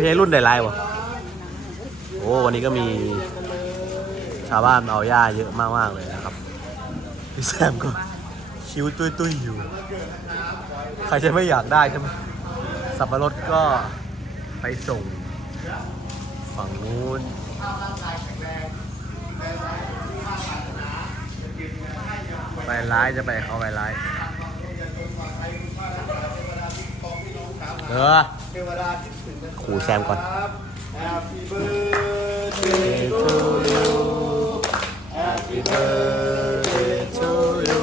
ไม่ใช่รุ่นใดไลน์วะโอ้วันนี้ก็มีชาวบ้านเอาหญ้าเยอะมากๆเลยนะครับ พี่แซมก็คิ้วตุ้ยๆอยู่ ใครจะไม่อยากได้ใช่ไหมสับปะรดก็ไปส่ง ฝั่งนู้นไปร้ายจะไปเขาไปร้ายเออ เทวดาคิดถึงนะขู่แซมก่อนครับ Happy birthday to you Happy birthday to you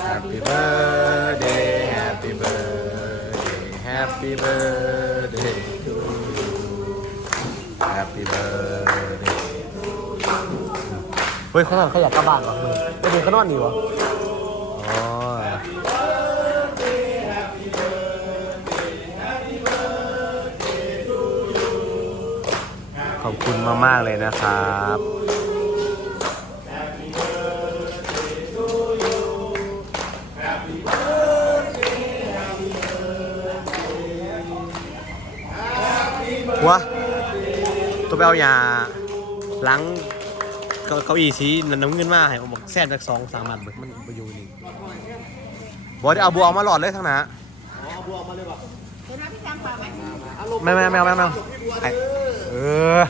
Happy birthday Happy birthday Happy birthday to you Happy birthday เฮ้ยเขาเขาอยากกลับบ้านเหรอมึงไม่ดีเขานอนนี่วะ อบคุณมาก ๆ เลยนะครับวะตัวไปเอายาล้างเก้าเก้าอี้สีน้ำเงินมาให้ผมบอกแซ่บจากสองสามมันเบิดมันไปอยู่นี่บอกเอาบัวเอามาหลอดเลยทั้งหนาเอาบัวมาเลยป่ะไหมพี่แมเปิดไม่ไม่ไม่ไม่ไอเออ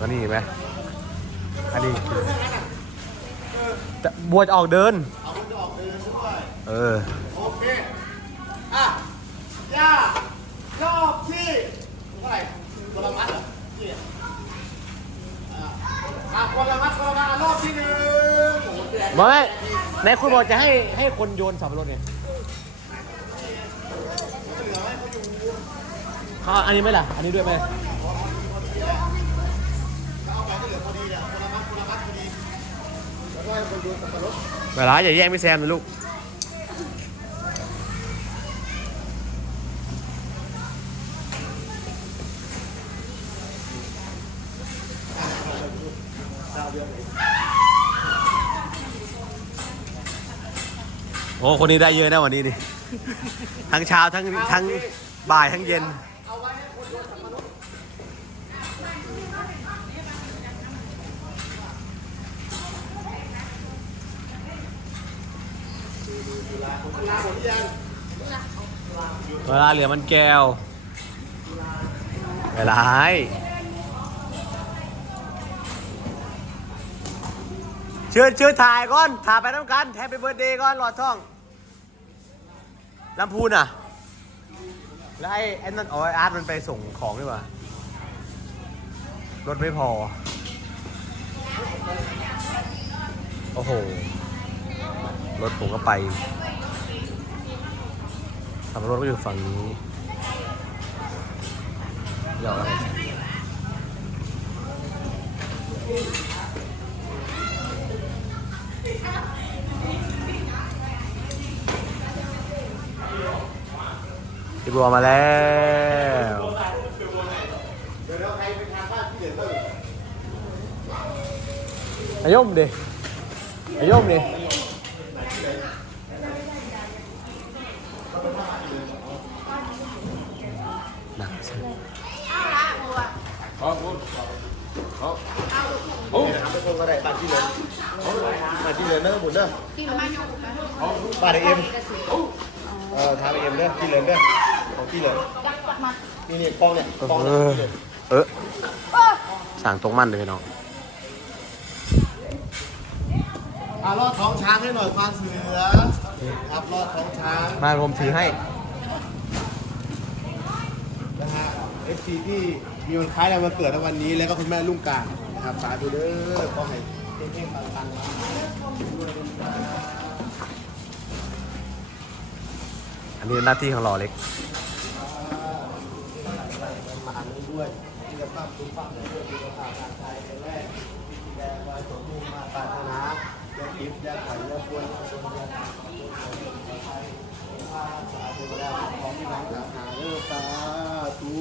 แล้วนี่ไหมอันนี้คือแต่บัวจะออกเดิน เอามันจะออกเดินด้วยเออ โอเคอะย่าชอบที่เท่าไหร่คนละมัดเหรอที่อะอะคนละมัดคนละมัดรอบที่หนึ่งโอ้โหเดือดไม่ในคุณบอกจะให้ให้คนโยนสับปะรดเนี่ยเขาอันนี้ไหมล่ะ อันนี้ด้วยไหม เวลาอย่าแย่งพี่แซมนะลูก โอ้ คนนี้ได้เยอะนะวันนี้ดิ ทั้งเช้าทั้งทั้งบ่ายทั้งเย็น เอาไว้ให้คนโยนสับปะรดลาหมดหรือยัง เวลาเหลือมันแก้วเวลาให้เชิญเชิญถ่ายก่อน ถ่ายไปน้ำกันแฮปปี้เบิร์ดเดย์ก่อนหลอดช่องลำพูนอะ แล้วไอ้ไอ้นั่นอ๋อไอ้อาร์ตมันไปส่งของดีกว่า รถไม่พอ โอ้โห รถผมก็ไป ขับรถก็อยู่ฝั่งนี้เดี๋ยวอะไรพี่บัวมาแล้วอายมดิอายมดิ หนักสิเอาโอ้ถามไปคนก็ได้บ้านที่เหลือบ้านที่เหลือเนอะหมุนเนอะที่มาอยู่กันบ้านไอเอ็มเออทางไอเอ็มเนอะที่เหลือเนอะของที่เหลือนี่นี่กองเนี่ยกองเอเนี่ยเออสั่งตรงมั่นเลยพี่น้องอะรอดท้องช้างให้หน่อยควานเสือครับรอดท้องช้างมาผมถือให้ นะ ฮะเอฟซีที่มีวันคล้ายในวันเกิดในวันนี้ แล้วก็คุณแม่ลุงการนะครับสาธุเด้อขอให้เพ่งๆปังๆนะอันนี้หน้าที่ของหล่อเล็ก มาอันนี้ด้วยที่จะตั้งคุณฟังในเรื่องสุขภาพทางกายเป็นแรกที่แดงไว้สมบูรณ์มาปรารถนาอย่าคิดอย่าไข่อย่าป่วยอย่าชนอย่าตายอย่ ตายอย่าตายสาธุแล้วของที่หลังจากหาเด้อสาธุ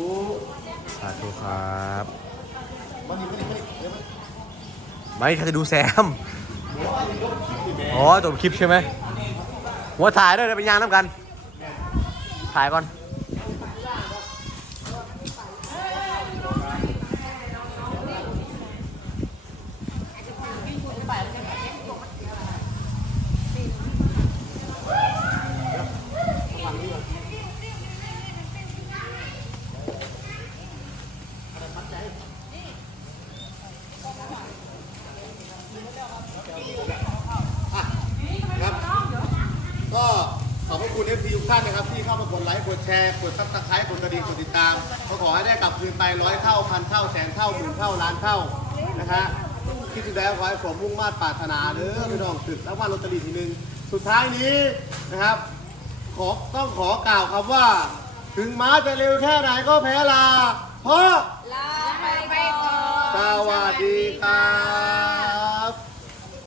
สาธุครับวันนี้ไม่ได้ไม่เดี๋ยวมันไม่ใครจะดูแซม อ๋อจบคลิปใช่ไหมหัวถ่ายด้วยเดี๋ยวไปย่างน้ำกัน ถ่ายก่อน ขอบพระคุณเอฟซี ทุกท่านนะครับที่เข้ามากดไลค์กดแชร์กดซับสไครต์กดกระดิ่งกดติดตามก็ขอให้ได้กลับคืนไปร้อยเท่าพันเท่าแสนเท่าหมื่นเท่าล้านเท่านะฮะคิดถึงแล้วขอให้สมมุ่งมาตรปรารถนาเด้อพี่น้องถึกแล้วว่าลอตเตอรี่ทีหนึ่งสุดท้ายนี้นะครับ ขอต้องขอกล่าวคำว่า ถึงม้าจะเร็วแค่ไหนก็แพ้ลา เพราะลาไปก่อนสวัสดีครับ